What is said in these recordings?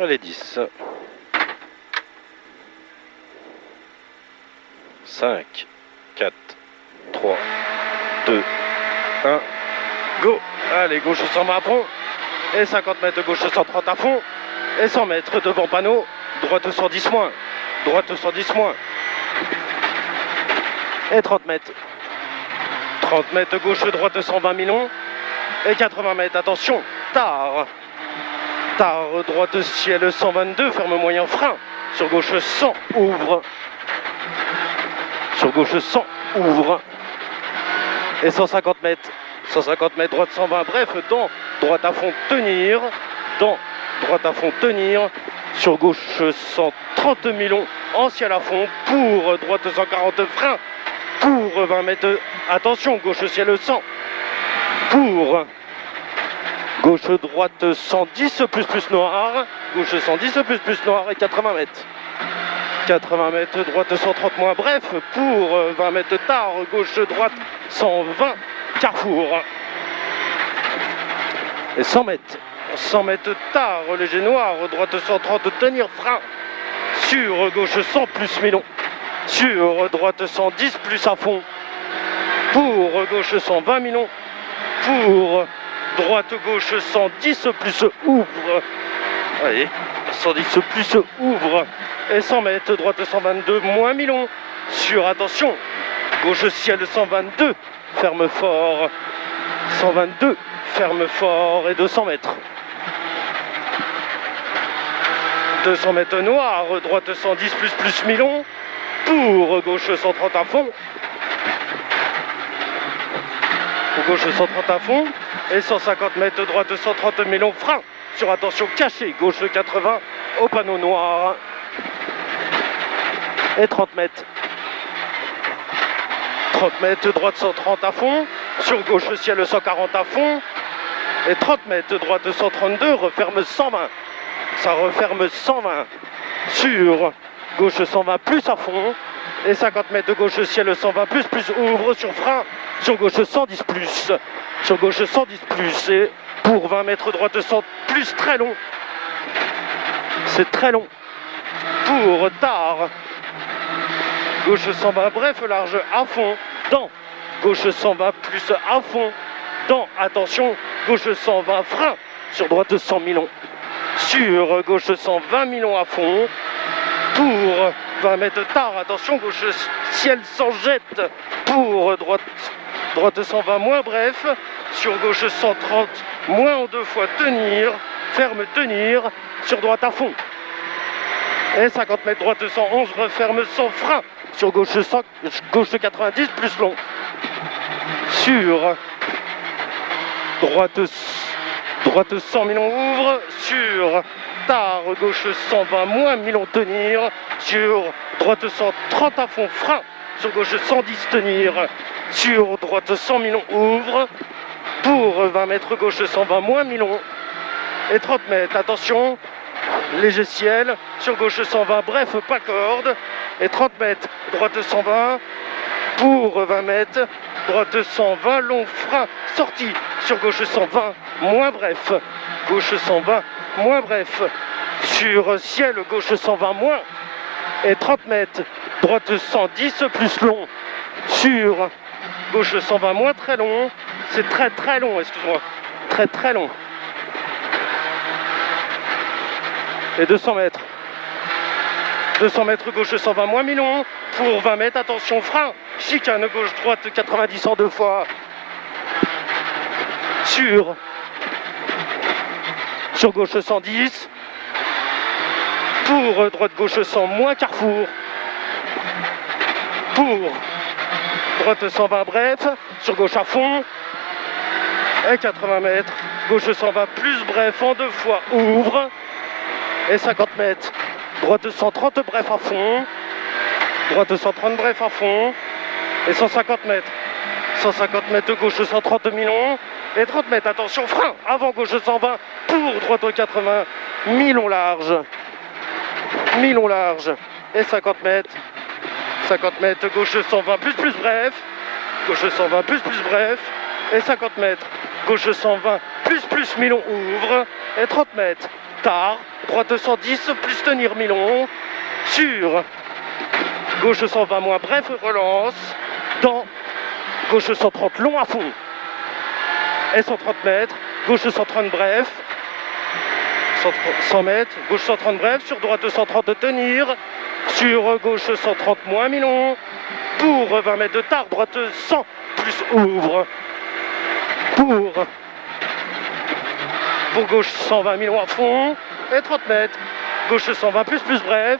Allez, 10. 5, 4, 3, 2, 1, go. Allez, gauche 120 à fond. Et 50 mètres, gauche 130 à fond. Et 100 mètres devant panneau. Droite 110 moins. Droite 110 moins. Et 30 mètres. 30 mètres, gauche, droite 120 millions. Et 80 mètres, attention, tard. Tard, droite, ciel 122, ferme moyen, frein. Sur gauche 100, ouvre. Sur gauche 100, ouvre. Et 150 mètres. 150 mètres, droite 120, bref, dans, droite à fond, tenir. Dans, droite à fond, tenir. Sur gauche 130 millions, en ciel à fond. Pour, droite 140, frein. Pour 20 mètres, attention, gauche, ciel 100. Pour, gauche, droite 110, plus noir. Gauche 110, plus noir et 80 mètres. 80 mètres, droite 130 moins, bref, pour 20 mètres tard, gauche, droite 120, carrefour. Et 100 mètres. 100 mètres tard, léger noir, droite 130, tenir, frein. Sur gauche 100, plus million. Sur droite 110, plus à fond. Pour gauche 120 millions. Pour droite gauche 110, plus ouvre. Allez, 110 plus ouvre. Et 100 mètres, droite 122, moins millions. Sur, attention, gauche ciel 122, ferme fort. 122, ferme fort. Et 200 mètres. 200 mètres noir, droite 110, plus millions. Pour gauche 130 à fond. Pour gauche 130 à fond. Et 150 mètres, droite 130 millions, frein. Sur, attention, caché, gauche 80 au panneau noir. Et 30 mètres. 30 mètres, droite 130 à fond. Sur gauche, ciel 140 à fond. Et 30 mètres, droite 132, referme 120. Ça referme 120. Sur gauche 120, plus à fond. Et 50 mètres de gauche, ciel 120, plus ouvre sur frein. Sur gauche 110 plus. Sur gauche 110 plus. Et pour 20 mètres, droite 100 plus, très long. C'est très long. Pour tard. Gauche 120, bref, large à fond, dans, gauche 120 plus à fond, dans, attention, gauche 120, frein, sur droite 100 millions, sur gauche 120 millions à fond, pour 20 mètres tard, attention, gauche ciel sans jette, pour droite 120 moins, bref, sur gauche 130 moins en deux fois, tenir, ferme, tenir, sur droite à fond, et 50 mètres, droite 111, referme sans frein, sur gauche 100, gauche 90, plus long. Sur droite 100 millions ouvre. Sur tard, gauche 120 moins millions tenir. Sur droite 130 à fond frein. Sur gauche 110 tenir. Sur droite 100 millions ouvre. Pour 20 mètres, gauche 120 moins millions. Et 30 mètres, attention. Léger ciel, sur gauche 120, bref, pas corde, et 30 mètres, droite 120, pour 20 mètres, droite 120, long frein, sortie, sur gauche 120, moins bref, gauche 120, moins bref, sur ciel, gauche 120, moins, et 30 mètres, droite 110, plus long, sur gauche 120, moins très long, c'est très long, excuse-moi, très long. Et 200 mètres. 200 mètres gauche 120 moins millions. Pour 20 mètres, attention, frein. Chicane gauche-droite 90 en deux fois. Sur gauche 110. Pour droite-gauche 100 moins carrefour. Pour droite 120 bref. Sur gauche à fond. Et 80 mètres. Gauche 120 plus bref en deux fois. Ouvre. Et 50 mètres, droite 130, bref à fond, droite 130, bref à fond, et 150 mètres, 150 mètres, gauche 130 millions, et 30 mètres, attention, frein, avant gauche 120, pour droite 80, millions large, et 50 mètres, gauche 120, plus bref, gauche 120, plus bref, et 50 mètres, gauche 120, plus millions ouvre, et 30 mètres, tard, droite 110, plus tenir mi-long, sur gauche 120 moins, bref, relance, dans gauche 130, long à fond, et 130 mètres, gauche 130, bref, 100 mètres, gauche 130, bref, sur droite 130 de tenir, sur gauche 130 moins mi-long, pour 20 mètres de tard, droite 100, plus ouvre, pour gauche 120 mi-long à fond, et 30 mètres, gauche 120 plus bref,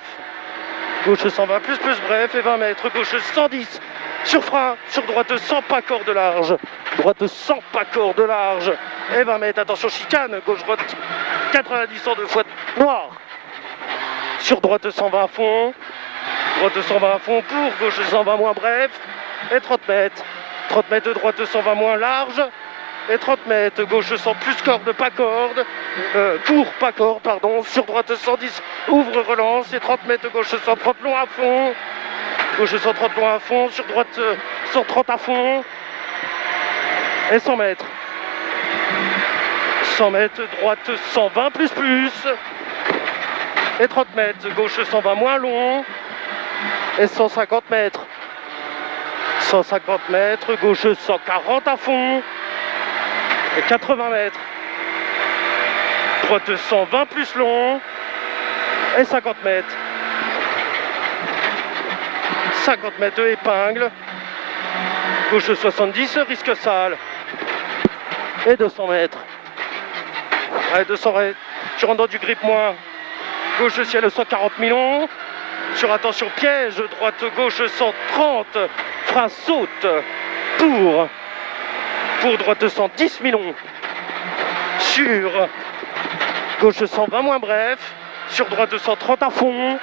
gauche 120 plus bref, et 20 mètres, gauche 110, sur frein, sur droite 100 pas corde large, droite 100 pas corde large, et 20 mètres, attention chicane, gauche droite 90 en deux fois noir, sur droite 120 à fond, droite 120 à fond pour, gauche 120 moins bref, et 30 mètres de droite 120 moins large, et 30 mètres, gauche 100 plus corde, pas corde, court, pas corde, pardon, sur droite 110, ouvre, relance, et 30 mètres, gauche 130 long à fond, gauche 130 long à fond, sur droite 130 à fond, et 100 mètres, droite 120 plus, et 30 mètres, gauche 120 moins long, et 150 mètres, gauche 140 à fond, et 80 mètres, droite 120 plus long, et 50 mètres, épingle, gauche 70, risque sale, et 200 mètres, allez 200 mètres, tu rentres dans du grip moins, gauche ciel 140 mi-long, sur attention piège, droite gauche 130, frein saute, pour droite 110 mi-long, sur gauche 120 moins bref, sur droite 130 à fond,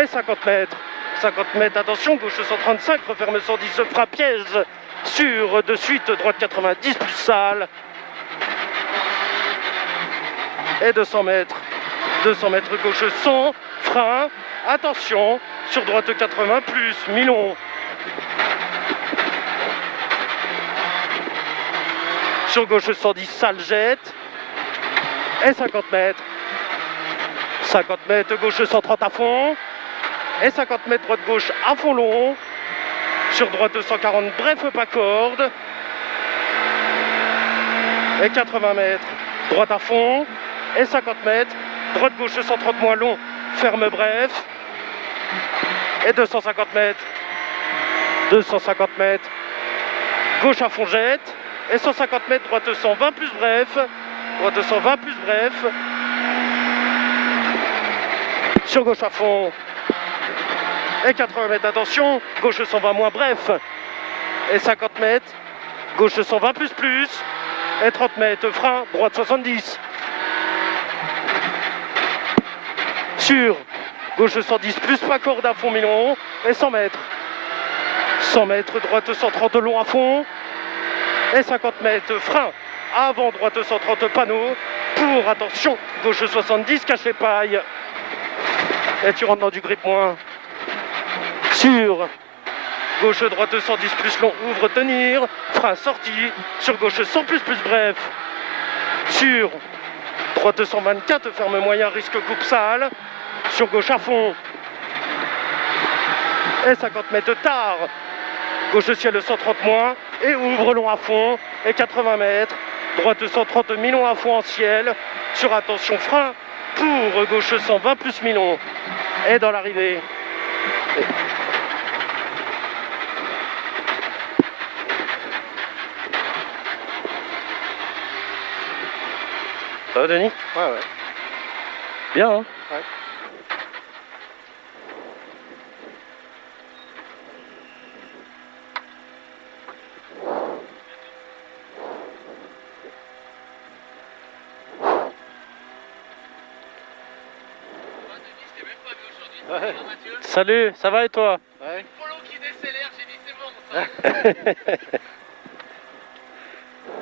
et 50 mètres, attention, gauche 135, referme 110, frein piège, sur de suite, droite 90 plus sale, et 200 mètres, gauche 100, frein, attention, sur droite 80 plus, mi-long, sur gauche 110, sale jette, et 50 mètres, gauche 130 à fond, et 50 mètres droite gauche à fond long, sur droite 140, bref pas corde, et 80 mètres, droite à fond, et 50 mètres, droite gauche 130 moins long, ferme bref, et 250 mètres, gauche à fond jette, et 150 mètres, droite 120 plus bref, sur gauche à fond, et 80 mètres, attention, gauche 120 moins bref, et 50 mètres, gauche 120 plus, et 30 mètres, frein, droite 70, sur gauche 110 plus, pas corde à fond mi-long, et 100 mètres, droite 130 long à fond, et 50 mètres, frein, avant droite 130 panneau, pour, attention, gauche 70, caché paille, et tu rentres dans du grip moins, sur gauche droite 110 plus long, ouvre, tenir, frein sorti, sur gauche 100 plus bref, sur droite 124, ferme moyen, risque coupe sale, sur gauche à fond, et 50 mètres tard, gauche ciel 130 moins, et ouvre long à fond, et 80 mètres, droite 130 mi-long à fond en ciel, sur attention frein, pour gauche 120 plus mi-long, et dans l'arrivée. Ça va Denis? Ouais. Bien hein? Ouais. Ouais. Salut, ça va et toi? Ouais. Polo qui décélère, j'ai dit c'est bon ça.